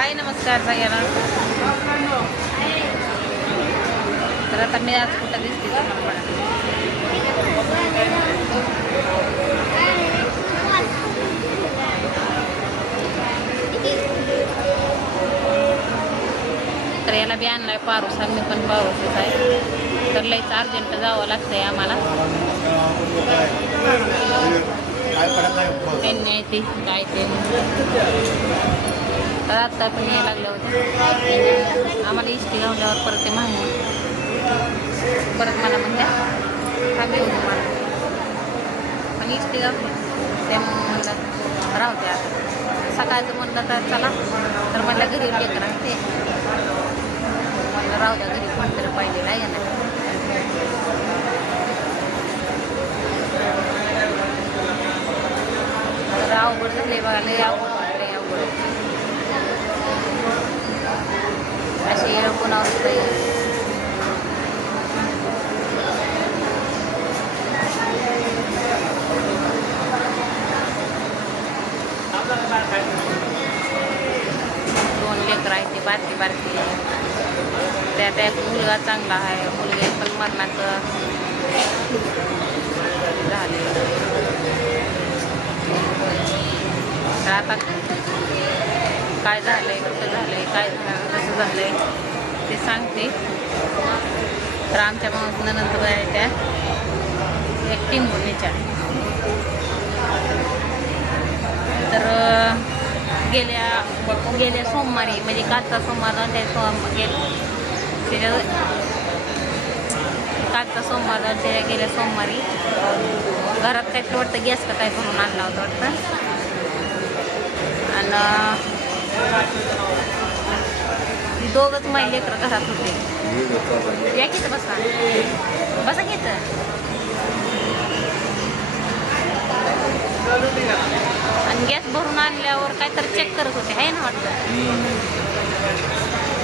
हाय नमस्कार सगळ्यांना. तर आता मी आज कुठं दिसते तुम्हाला तर याला बी आणलाय पारूस. मी पण पारूसच आहे. तर लईच अर्जंट जावं लागतंय आम्हाला. त्यांनी आहे ती काय ते तर आता पण यायला लागल्या होत्या. आम्हाला इष्टी गावल्यावर परत ते माहिती परत मला म्हणत्या थांबे होते मला पण इष्टी गावली. त्यामुळे म्हणलं राहू द्या. आता सकाळचं म्हणलं तर चला तर म्हणलं घरी लेकर राहते. म्हणलं राहू द्या घरी कोणतरी पाहिजे आहे ना. तर अवघड झाले बघा. लय अवघड लय अवघड अशी येळ कोणावर दोन लेकर आहेत ती बारकी बारकी. त्यात एक मुलगा चांगला आहे. मुलगा पण मरणाचं झाले. तर आता काय झालंय कुठं झालंय काय झालं कसं झालंय ते सांगते. तर आमच्या मावशीनं नंतर आहे त्या एक टीम मुलीच्या. तर गेल्या सोमवारी म्हणजे कालचा सोमवार त्याच्या कालचा सोमवार त्याच्या गेल्या सोमवारी घरात काहीतरी वाटतं गॅस का काय भरून आणला होता वाटतं. आणि दोघंच माई लेकरं घरात होते. या घेतं बसा बसा घेतं. आणि गॅस भरून आणल्यावर काय तर चेक करत होते आहे ना वाटतं.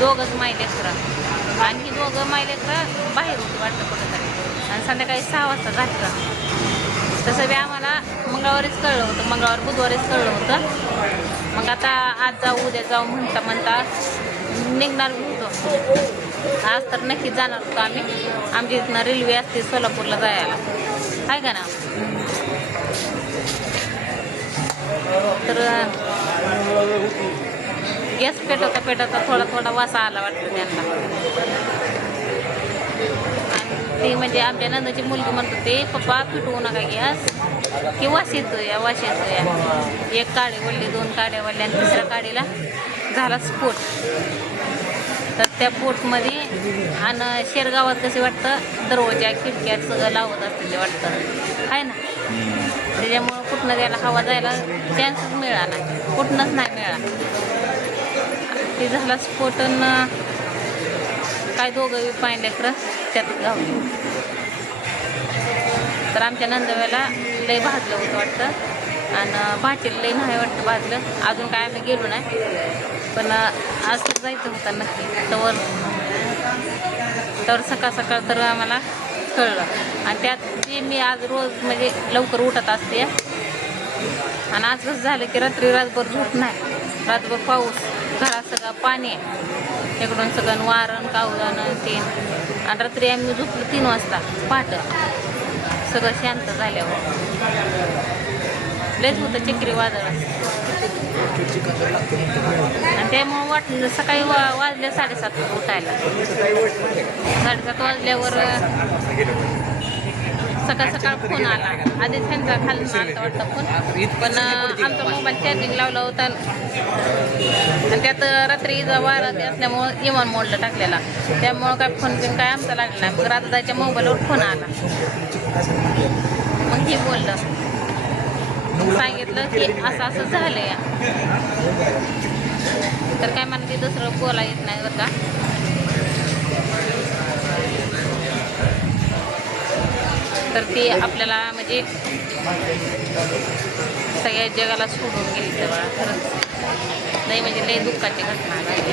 दोघंच माई लेकरं आणि ही दोघं माई लेकरं बाहेर होती वाटतं कुठंतरी. आणि संध्याकाळी 6 वाजता झालं. तसं बी आम्हाला मंगळवारीच कळलं होतं. मंगळवार बुधवारीच कळलं होतं. मग आता आज जाऊ उद्या जाऊ म्हणता निघणार होतो. आज तर नक्कीच जाणार होतो आम्ही. आमच्या इथनं रेल्वे असते सोलापूरला जायला आहे का ना. तर गॅस पेटवता थोडा थोडा वासा आला वाटतं त्यांना. आणि ते म्हणजे आमच्या नंदाची मुलगी म्हणत होते पप्पा पेटवू नका गॅस की वास येतोय वास येतोय. एक काडी वळली 2 काड्या वळल्या आणि 3ऱ्या काडीला झाला स्फोट. तर त्या पोटमध्ये आणि शेरगावात कसे वाटतं दरवाजा खिडक्यात सगळं लावत असते ते वाटतं आहे ना. त्याच्यामुळं कुठनं त्याला हवा जायला चान्सच मिळाला कुठनंच नाही मिळाला. ते झाला स्फोट काय दोघं पाय लेकरं त्यात गावली. तर आमच्या नंदव्याला लय भाजलं होतं वाटतं. आणि भाचीला लई नाही वाटतं भाजलं. अजून काय आम्ही गेलो नाही पण आज तर जायचं होतं नक्की. तर सकाळ सकाळ तर आम्हाला कळलं. आणि त्यात जे मी आज रोज म्हणजे लवकर उठत असते. आणि आज कसं झालं की रातभर झोप नाही. रातभर पाऊस घरात सगळं पाणी आहे. इकडून सगळं वारण कावदानं ते. आणि रात्री आम्ही झोपलो 3 वाजता पहाटे सगळं शांत झाल्यावर. लयच होतं चक्रीवादळ. आणि त्यामुळं वाटलं सकाळी वाजले 7:30 उठायला. 7:30 वाजल्यावर सकाळ फोन आला. आधी त्यांचा खालून आला वाटतं फोन. पण आमचा मोबाईल चार्जिंग लावला होता आणि त्यात रात्री वारा असल्यामुळं इमॉन मोडला टाकलेला. त्यामुळं काय फोन बिन काय आमचा लागला नाही. मग रात्रीच्या मोबाईलवर फोन आला. मग हे बोललं सांगितलं की असं असं झालं या. तर काय मला ते दुसरं बोला येत नाही बरं का. तर ती आपल्याला म्हणजे सगळ्या जगाला सोडून गेली तेव्हा खरंच नाही म्हणजे लय दुःखाची घटना झाली.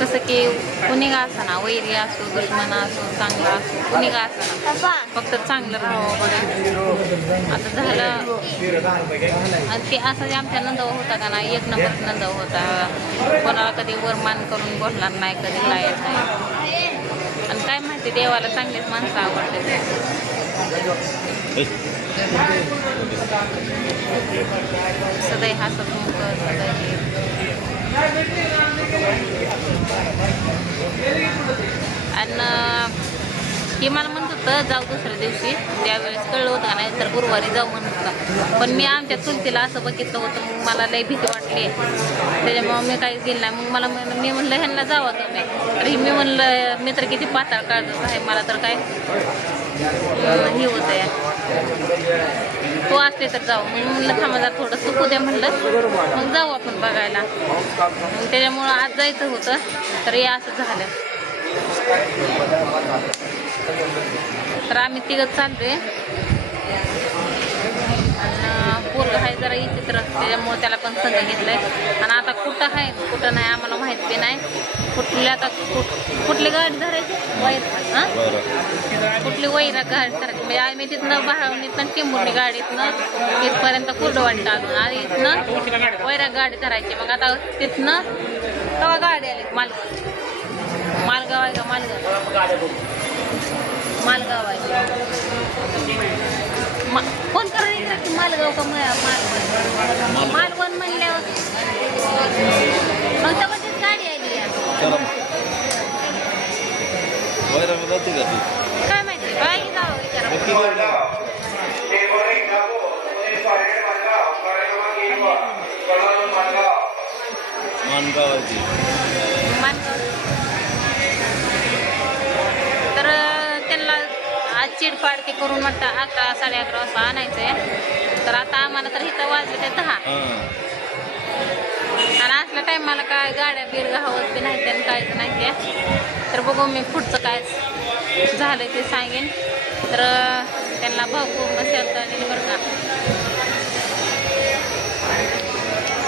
कसं की कुणी का असना वैरी असो दुश्मन असो चांगला असो कुणी का असना फक्त चांगलं राहावं बघा. आता झालं आणि ते असं जे आमच्या नंदव होता का ना एक नंबर नंदव होता. कोणाला कधी वरमान करून बोलणार नाही कधी काय नाही. आणि काय माहिती देवाला चांगलीच माणसं आवडते. सदैव हसतमुख सदैव आणि हे मला म्हणत होतं जाऊ दुसऱ्या दिवशी त्यावेळेस कळलं होतं का नाही तर गुरुवारी जाऊ म्हणत होता. पण मी आमच्या चुलतीला असं बघितलं होतं मग मला लई भीती वाटली त्याच्यामुळं मी काहीच गेलं नाही. मग मला मी म्हणलं ह्यांना जावं तुम्ही तरी मी म्हणलं मी तर किती पाताळ काढत आहे मला तर काय हे होतं या तो असले तर जाऊ मग म्हणलं थांबा जरा थोडं सुकू द्या म्हणलं मग जाऊ आपण बघायला. मग त्याच्यामुळं आज जायचं होतं तर हे असं झालं. तर आम्ही तिघंच चाललोय आणि पोरग आहे जरा विचित्र त्याच्यामुळे त्याला पण संग घेतलंय. आणि आता कुठं आहे कुठं नाही आम्हाला माहीत बी नाही. आता कुठली गाडी धरायची वैर हां कुठली वैरा गाडी धरायची म्हणजे आम्ही तिथनं बाहेर टिंबुर्णी गाडीतनं तिथपर्यंत कुर्डवाडीत आलो आणि इथनं वैरा गाडी धरायची. मग आता तिथनं तेव्हा गाडी आली मालगाव आहे का मालगाव आहे फोन करा की मालगाव का मालवण म्हणल्यावर मग तेव्हाचीच गाडी आली काय माहिती बाई जावं विचारा तर त्यांना आज चिडपाड ते करून म्हणता 11 11:30 वाजता आणायचं आहे. तर आता आम्हाला तर इथं वाजले ते 10 आणि असल्या टायमाला काय गाड्या बिरगा हवत बी नाही आणि काहीच नाही ते. तर बघू मी पुढचं काय झालं ते सांगेन. तर त्यांना भाऊ नसेल तर